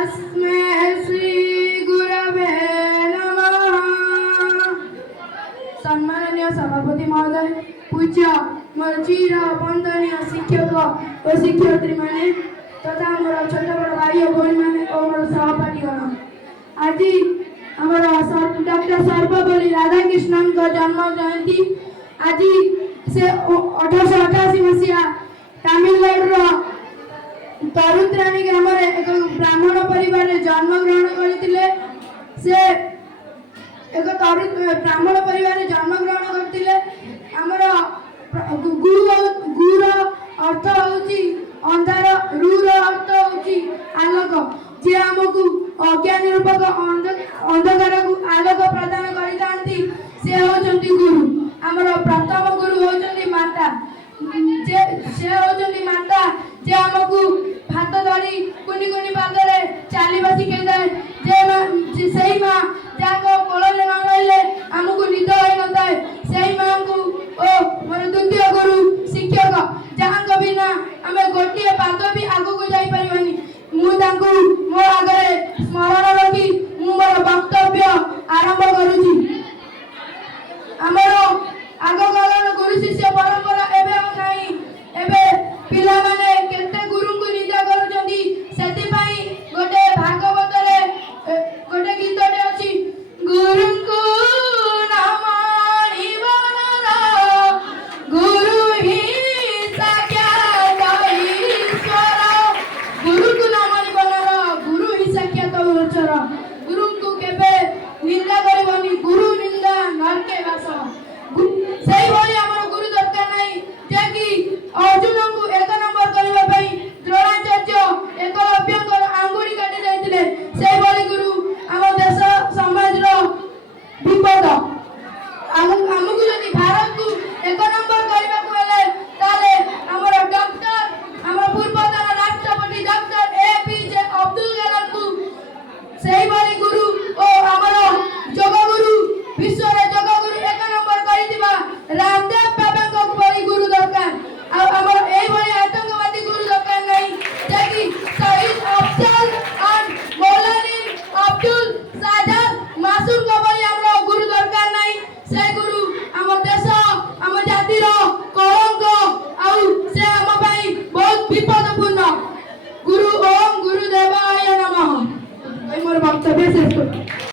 तस्मै श्री गुरवे नमः। सम्माननीय सभापति महोदय, पूज्य मोर चिर वंदनीय शिक्षक और शिक्षयित्री माने तथा मोर छोट बड़ भाई और भौणी माने और मोर सहपाठी गण, आज आमर डॉक्टर सर्वपल्ली राधाकृष्णन जन्म जयंती। आज से 1888 मसीहा तमिलनाडु तरुत्राणी ग्राम एक ब्राह्मण परिवार जन्म ग्रहण करते। से एक ब्राह्मण परिवार जन्म ग्रहण करते। आमर गुर अर्थ होची अंधार, रूर अर्थ होची आलोक, जे आमको अज्ञान रूपक अंधकार को आलोक प्रदान करतांती से होचंती गुरु। आमर प्रथम गुरु होचंती माता, से होचंती माता जे आमको हाथ धरी कुनी कुनी पादरे चलवा शिखाई। जे सही माँ जहाँ कोल न रही आमको निद हो न था, से माँ को मोर द्वितीय गुरु शिक्षक जहाँ बिना आम गोटे पाद भी आगू को जापारानी। मुझे मो आगे स्मरण रखी मोर वक्तव्य आरंभ करुची। आमर आग कालर गुरु शिष्य परंपरा एबे नहीं, एबे पिला माने केते गुरु को निंदा करूचंदी। सेति गोटे भागवत रे गोटे गीतटे अछि, गुरु को न मानिबनरा गुरु ही साक्षात ईश्वर। गुरु को न मानिबनरा गुरु ही साक्षात ईश्वर। गुरु को केबे निंदा करबनी, गुरु निंदा नरके वास। सही भली हमर गुरु दरकार नहीं जे कि अर्जुन को एक नंबर करबा पई द्रोणाचार्य एकलव्य को आंगुरी काटी जाइतिले। सही भली गुरु हम देश समाज रो विपद हमको यदि भारत को एक नंबर करबा को हेले ताले हमर डॉक्टर हमर पूर्वतन राष्ट्रपति डॉक्टर एपीजे अब्दुल कलाम को सही भली गुरु ओ हमर जोग गुरु विश्व रे जोग गुरु एक नंबर करितिबा रामदेव बाबा को बड़ी गुरु दरकार। हमर एई भली आतंकवादी गुरु दरकार नहीं जे कि शहीद अफजल और मौलाना अब्दुल सादात मासूम को बड़ी हमर गुरु दरकार नहीं। से गुरु हमर देश हमर जाति रो कलंक आउ से हम पई बहुत विपदपूर्ण। गुरु ओम गुरुदेवाय नमः। मोर वक्तव्य शेष करते।